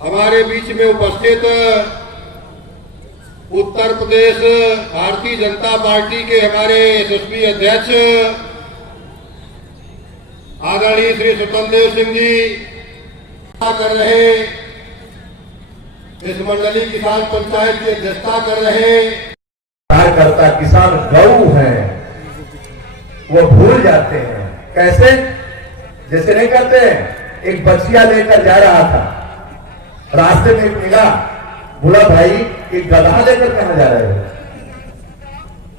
हमारे बीच में उपस्थित उत्तर प्रदेश भारतीय जनता पार्टी के हमारे यशस्वी अध्यक्ष आदरणीय श्री स्वतंत्र देव सिंह जी कर रहे, इस मंडली किसान पंचायत की अध्यक्षता कर रहे कार्यकर्ता किसान गऊ हैं, वो भूल जाते हैं। कैसे? जैसे नहीं करते हैं। एक बछिया लेकर जा रहा था, रास्ते में एक मिला, बोला भाई एक गधा लेकर कहां जा रहे हो?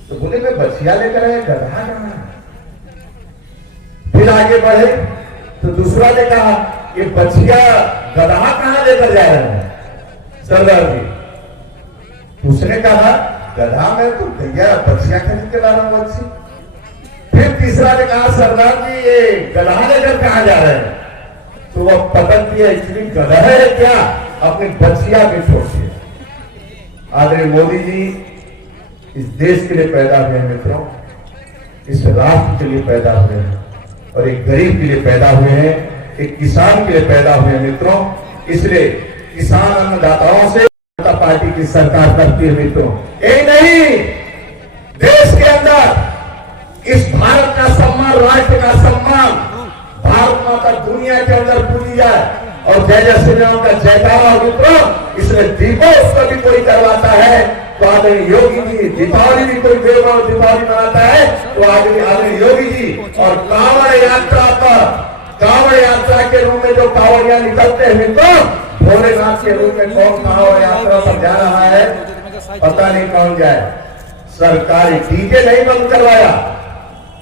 तो बोले मैं बछिया लेकर आया, गधा कहां है? फिर आगे बढ़े तो दूसरा ने कहा ये बछिया गधा कहां लेकर जा रहे हैं सरदार जी? उसने कहा गधा में तो भैया बछिया खरीद के ला रहा हूं बच्ची। फिर तीसरा ने कहा सरदार जी ये गधा लेकर कहां जा रहे हैं? तो वह पतन किया इसलिए गधा है क्या, अपनी बछिया भी छोड़िए। आदरणीय मोदी जी इस देश के लिए पैदा हुए हैं मित्रों, इस राष्ट्र के लिए पैदा हुए हैं और एक गरीब के लिए पैदा हुए हैं, एक किसान के लिए पैदा हुए हैं मित्रों। इसलिए किसान अन्नदाताओं से जनता पार्टी की सरकार करती है मित्रों। यही नहीं, देश के अंदर इस भारत का सम्मान, राष्ट्र का सम्मान, भारत माता दुनिया के अंदर पूजी जाए और जय जय श्री राम का जयकारा मित्रों। इसलिए दीपोत्सव भी कोई करवाता है तो आदरणीय योगी जी, दीपावली भी कोई दीपावली मनाता है तो आदरणीय योगी जी। और कांवड़ यात्रा पर, कांवड़ यात्रा के रूप में जो कांवड़िया निकलते हैं मित्रों, भोलेनाथ के रूप में कौन कांवड़ यात्रा पर जा रहा है पता नहीं कौन जाए। सरकारी डीजे नहीं बंद करवाया,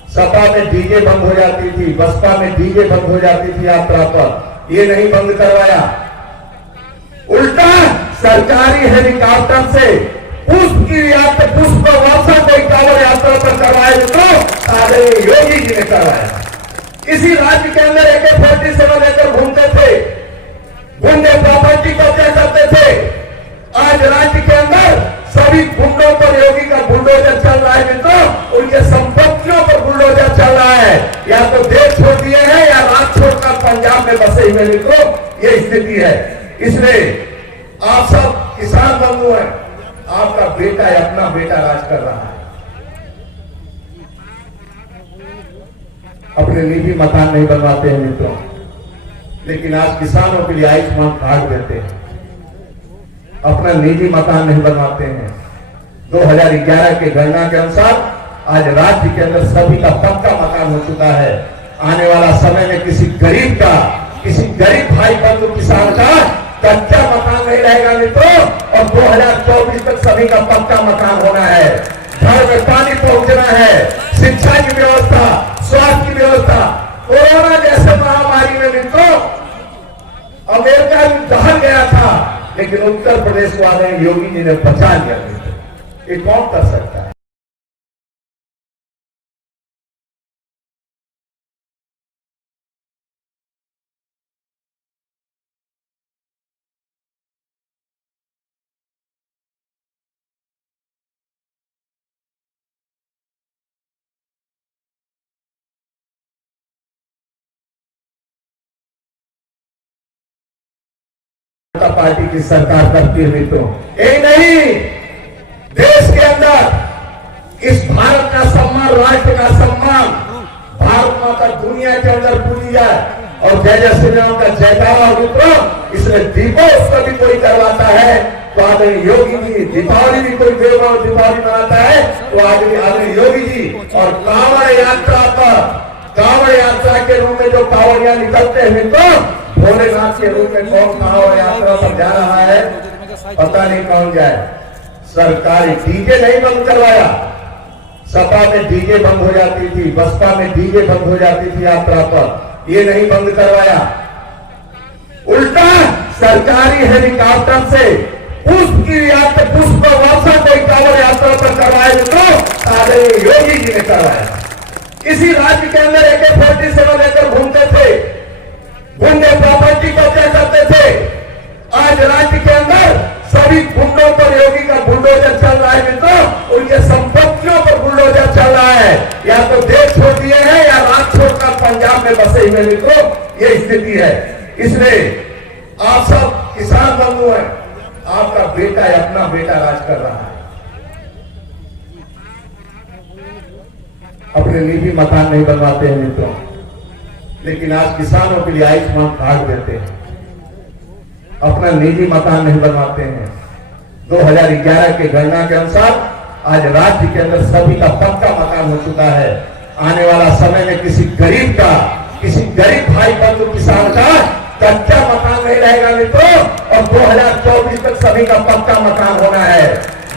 सपा में डीजे बंद हो जाती थी, बसपा में डीजे बंद हो जाती थी यात्रा पर, ये नहीं बंद करवाया। उल्टा सरकारी हेलीकॉप्टर से पुष्प की यात्रा, पुष्प वर्षा कोई कांवड़ यात्रा पर करवाए तो आदरणीय योगी जी ने करवाया। इसी राज्य के अंदर AK-47 लेकर घूमते थे, गुंडे प्रॉपर्टी कब्जा करते थे। आज राज्य के अंदर सभी गुंडों पर योगी का बुलडोजर चल रहा है मित्रों, उनके संपत्तियों पर बुलडोजर चल रहा है। या तो देश छोड़ दिए हैं या राज छोड़कर पंजाब में बसे हुए मित्रों, ये स्थिति है। इसलिए आप सब किसान बंधु हैं, आपका बेटा है, अपना बेटा राज कर रहा है, अपने निजी मकान नहीं बनवाते हैं मित्रों, लेकिन आज किसानों के लिए आयुष्मान कार्ड देते हैं, अपना निजी मकान नहीं बनवाते हैं। 2011 के गणना के अनुसार आज राज्य के अंदर सभी का पक्का मकान हो चुका है। आने वाला समय में किसी गरीब का, किसी गरीब भाई बंधु किसान का कच्चा मकान नहीं रहेगा मित्रों, और 2024 तक सभी का पक्का मकान होना है। घर में पानी पहुंचना है, शिक्षा की व्यवस्था, स्वास्थ्य की व्यवस्था। कोरोना जैसे महामारी में मित्रों अमेरिका भी दहल गया था, लेकिन उत्तर प्रदेश वाले योगी जी ने बचा लिया। ये कौन कर सकता है? जनता पार्टी की सरकार करती है मित्रों। यही नहीं, देश के अंदर इस भारत का सम्मान, राष्ट्र का सम्मान, भारत माता दुनिया के अंदर पूजी जाए और जय जय श्री राम का जयकारा मित्रों। इसलिए दीपोत्सव भी कोई करवाता है तो आदरणीय योगी जी, दीपावली भी कोई दीपावली मनाता है तो आदरणीय योगी जी। और कांवड़ यात्रा पर, कांवड़ यात्रा के रूप में जो कांवड़िया निकलते हैं मित्रों, भोलेनाथ के रूप में कौन कांवड़ यात्रा पर जा रहा है पता नहीं कौन जाए। सरकारी डीजे नहीं बंद करवाया, सपा में डीजे बंद हो जाती थी, बसपा में डीजे बंद हो जाती थी यात्रा पर, ये नहीं बंद करवाया। उल्टा सरकारी हेलीकॉप्टर से पुष्प की यात्रा, पुष्प वर्षा कोई कांवड़ यात्रा पर करवाए तो आदरणीय योगी जी ने करवाया। इसी राज्य के अंदर AK-47 लेकर घूमते थे, गुंडे प्रॉपर्टी कब्जा करते थे। आज राज्य के अंदर सभी गुंडों पर योगी का बुलडोजर चल रहा है मित्रों, उनके संपत्तियों पर बुलडोजर चल रहा है। या तो देश छोड़ दिए हैं या राज छोड़कर पंजाब में बसे हुए मित्रों, ये स्थिति है। इसलिए आप सब किसान बंधु हैं, आपका बेटा या अपना बेटा राज कर रहा है। अपने निजी मकान नहीं बनवाते हैं मित्रों, लेकिन आज किसानों के लिए आयुष्मान कार्ड देते हैं, अपना निजी मकान नहीं बनवाते हैं। 2011 के गणना के अनुसार आज राज्य के अंदर सभी का पक्का मकान हो चुका है। आने वाला समय में किसी गरीब भाई बंधु किसान का कच्चा मकान नहीं रहेगा मित्रों, और 2024 तक सभी का पक्का मकान होना है।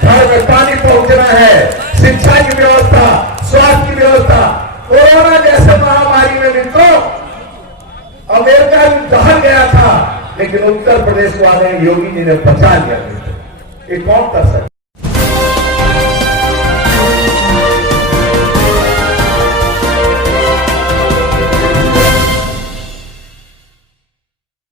घर में पानी पहुंचना है, शिक्षा की व्यवस्था, स्वास्थ्य की व्यवस्था। कोरोना जैसे महामारी में मित्रों अमेरिका भी दहल गया था, लेकिन उत्तर प्रदेश वाले योगी जी ने बचा लिया। ये कौन कर सकता?